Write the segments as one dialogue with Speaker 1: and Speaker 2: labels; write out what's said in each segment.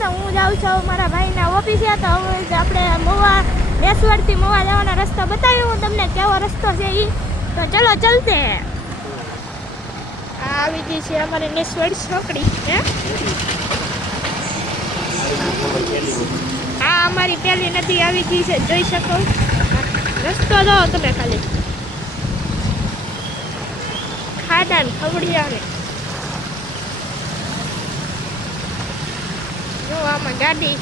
Speaker 1: તો હું જાઉં છું મારા ભાઈના ઓફિસે, તો હવે આપણે મોવા બેસવાડથી મોવા જવાનો રસ્તો બતાવ્યો. હું તમને કેવો રસ્તો છે એ તો ચલો ચલતે. આવી ગઈ છે અમારી નેસવડ છોકરી છે આ અમારી પહેલી નદી આવી ગઈ છે, જોઈ શકો? રસ્તો જો તમે ખાલી. ખાડા ને ખવડિયા ને. જો આમાં ગાડી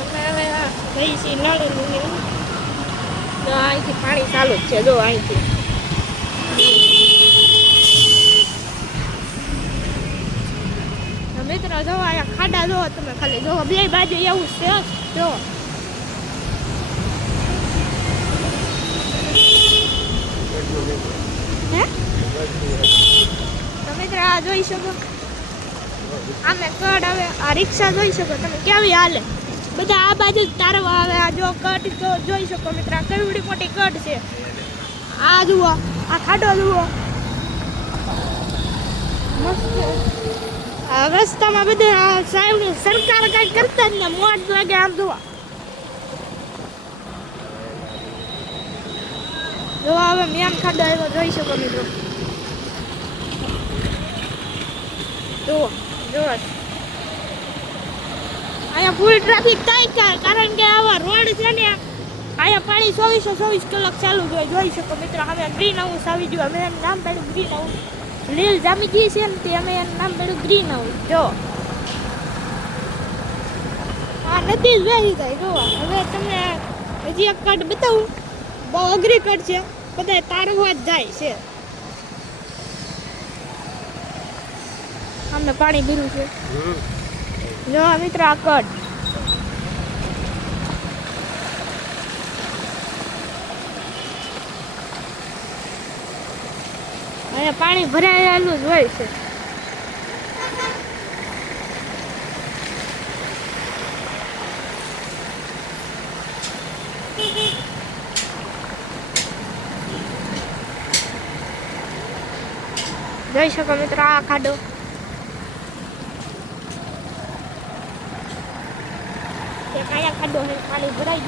Speaker 1: અમે હવે જઈ છીએ નળીનું તો અહીંથી પાણી ચાલુ જ છે જો અહીંથી મિત્રો જો અહીંયા ખાડા જો તમે ખાલી જો બે બાજુ એવું છે જો હે કેવી હાલે? બધા આ બાજુ તારવા આવે. મિત્રો. આ છે. આ જુઓ. આ ખાડો રસ્તામાં બધા સાહેબ સરકાર કઈ કરતા જ ને. મોટ લાગે આમ જુઓ. જો હવે મેમ ખાડો આવ્યો. જોઈ શકો મિત્રો. જુઓ જુઓ અહીંયા ફૂલ ટ્રાફિક થાય છે, કારણ કે આવા રોડ છે ને, અહીંયા પાણી ચોવીસો ચોવીસ કલાક ચાલુ જ હોય. જોઈ શકો મિત્રો હવે ગ્રીન હાઉસ આવી ગયું. અમે એનું નામ પડ્યું ગ્રીન હાઉસ લીલ જામી ગઈ છે ને તે અમે એનું નામ પાડ્યું ગ્રીન હાઉસ જો. આ નદી જ જાય જો, હવે તમને હજી એક કટ બતાવું. બહુ અઘરી કટ છે. બધા તારવા જ જાય છે. અમને પાણી ભીરું છે. જો મિત્ર આ કટ. અહીંયા પાણી ભરાયેલું જ હોય છે. જોઈ શકો મિત્રો આ ખાડો તે કાયા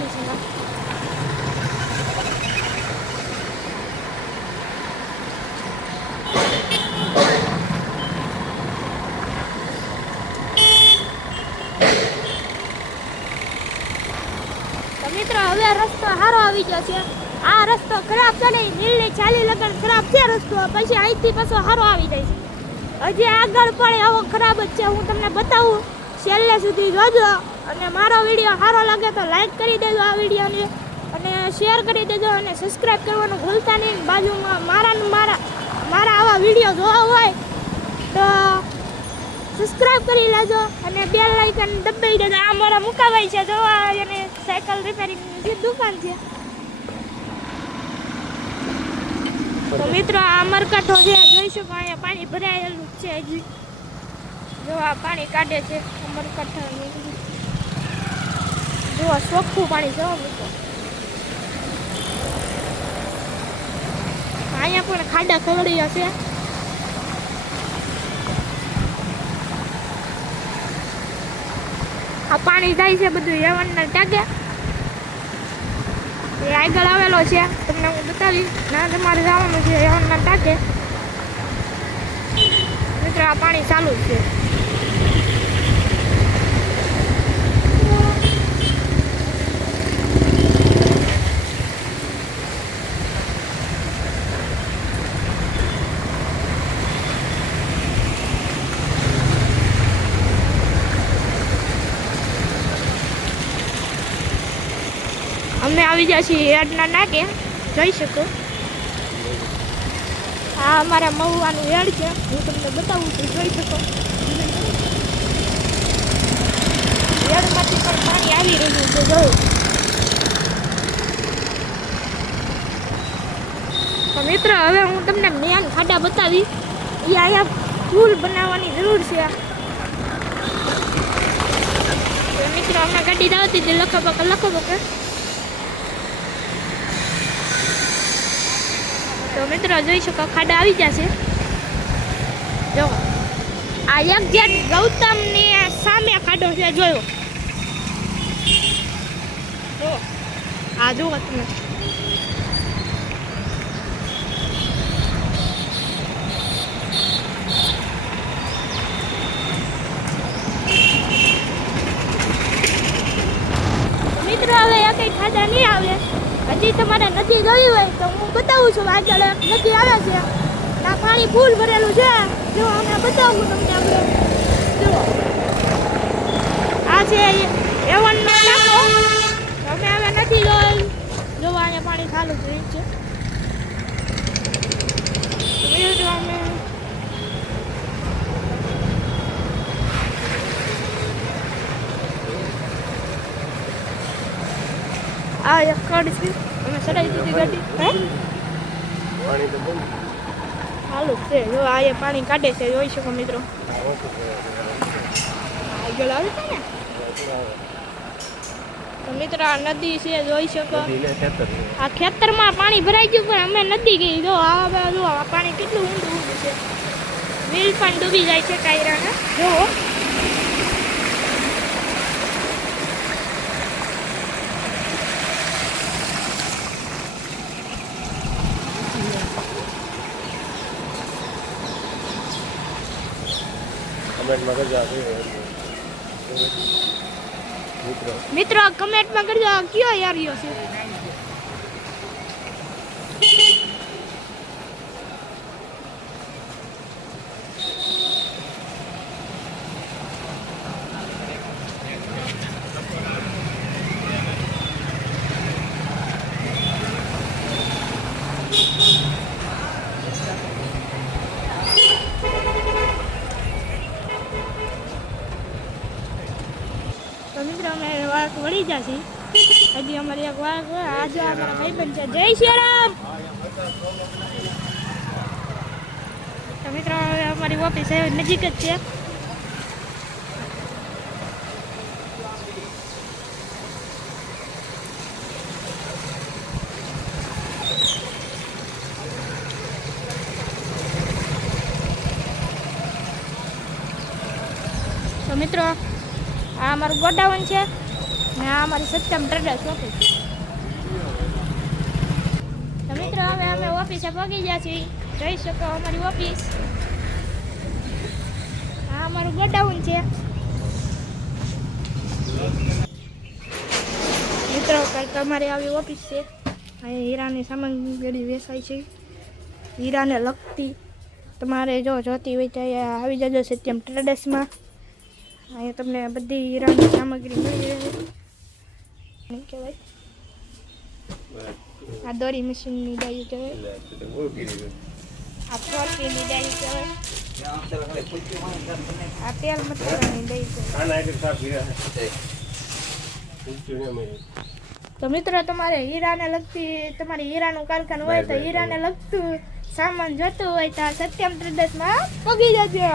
Speaker 1: મિત્રો, હવે રસ્તો સારો આવી ગયો છે. આ રસ્તો ખરાબ છે ને નીલની ચાલી લગન ખરાબ છે રસ્તો. પછી અહીંથી પાછો સારો આવી જાય છે. હજી આગળ પણ આવો ખરાબ જ છે. હું તમને બતાવું, છેલ્લે સુધી જોજો. અને મારો વીડિયો સારો લાગે તો લાઈક કરી દેજો આ વિડીયોને અને શેર કરી દેજો અને સબસ્ક્રાઈબ કરવાનું ભૂલતા નહીં. બાજુમાં મારા મારા મારા આવા વીડિયો જોવા હોય તો સબસ્ક્રાઈબ કરી લેજો અને બે આઇકન દબાઈ દેજો. આ મારા મુકાભાઈ છે, જોવા અને સાયકલ રિપેરિંગની જે દુકાન છે. તો મિત્રો, આ અમરકાંઠો છે જોઈ શકો અહીંયા પાણી ભરાયેલું છે હજી. જો આ પાણી કાઢે છે અમરકાંઠાનું. જો આ ચોખ્ખું પાણી જવા મૂકો. અહીંયા પણ ખાડા ખગડી હશે આ પાણી જાય છે બધું યવનના ટાગે એ આગળ આવેલો છે. તમને હું બતાવી ના, તમારે જવાનું છે યવનના ટાગે મિત્રો, આ પાણી ચાલુ છે. અમે આવી ગયા છીએ યાર્ડના નાગે જોઈ શકો. આ અમારા મહુવાનું યાર્ડ છે. હું તમને બતાવું છું, જોઈ શકો. યાર્ડમાંથી પણ પાણી આવી રહ્યું છે જોયું તો મિત્ર, હવે હું તમને મેન ખાડા બતાવી એ અહીંયા પુલ બનાવવાની જરૂર છે. મિત્રો હમણાં ગાડી દાવતી હતી લખો બકા લખો બકા તો મિત્રો જોઈ શકો, ખાડા આવી ગયા છે જો, આ એક્ઝેક્ટ ગૌતમની સામે ખાડો છે, જોયો. તો આ જુઓ તમે. મિત્રો, હવે આ કઈ ખાડા નહીં આવે. હજી તમારે નદી ગઈ હોય તો હું બતાવું છું આગળ નદી આવે છે. ના પાણી ફૂલ ભરેલું છે. જો અમે બતાવું તમને આપણે જો. આ છે એવનનો ટાંકો. અમે હવે નથી જોઈ જોવા અહીંયા પાણી ચાલુ જ છે. અમે આ એક કડ છે. અમે ચડાવી દીધી ગાડી.
Speaker 2: પાણી તો
Speaker 1: છે જો આ એ પાણી કાઢે છે જોઈ શકો મિત્રો. આગળ આવે છે ને? તો મિત્રો આ નદી છે જોઈ શકો. આ ખેતરમાં પાણી ભરાઈ ગયું પણ અમે નદી ગઈ. જો આ જો આ પાણી કેટલું ઊંડું ઊંડું છે. મિલ પણ ડૂબી જાય છે કાયરાને. જો
Speaker 2: કમેન્ટમાં કરજો. મિત્રો
Speaker 1: મિત્રો કમેન્ટમાં કરજો કયો યાર યો છે તો મિત્રો વાળક વળી જશે. હજી અમારી એક વાઘ આજે અમારા ભાઈબંધ છે. જય શ્રી રામ! તો મિત્રો, હવે અમારી ઓફિસ નજીક જ છે. મિત્રો, આ અમારું ગોડાઉન છે. ને આ સત્યમ ટ્રેડર્સ ઓફિસ તો મિત્રો, હવે અમે ઓફિસે પગી ગયા છીએ. જોઈ શકો અમારી ઓફિસ આ અમારું ગોડાઉન છે. મિત્રો કંઈક અમારી આવી ઓફિસ છે. અહીં હીરાની સામગ્રી વેચાય છે. હીરાને લગતી. તમારે જો જોતી હોય તો આવી જજો સત્યમ ટ્રેડર્સમાં અહીંયા તમને બધી હીરાની સામગ્રી મળી રહે. શું કહેવાય આ દોરી મશીનની ડાઈ કહેવાય. આ ફોર્કીની ડાઈ કહેવાય આ તેલ મસાલાની ડાઈ કહેવાય. તો મિત્રો તમારે હીરાને લગતી તમારી હીરાનું કારખાનું હોય તો હીરાને લગતું સામાન જોતું હોય તો સત્યમ ટ્રેડર્સમાં પગી જજો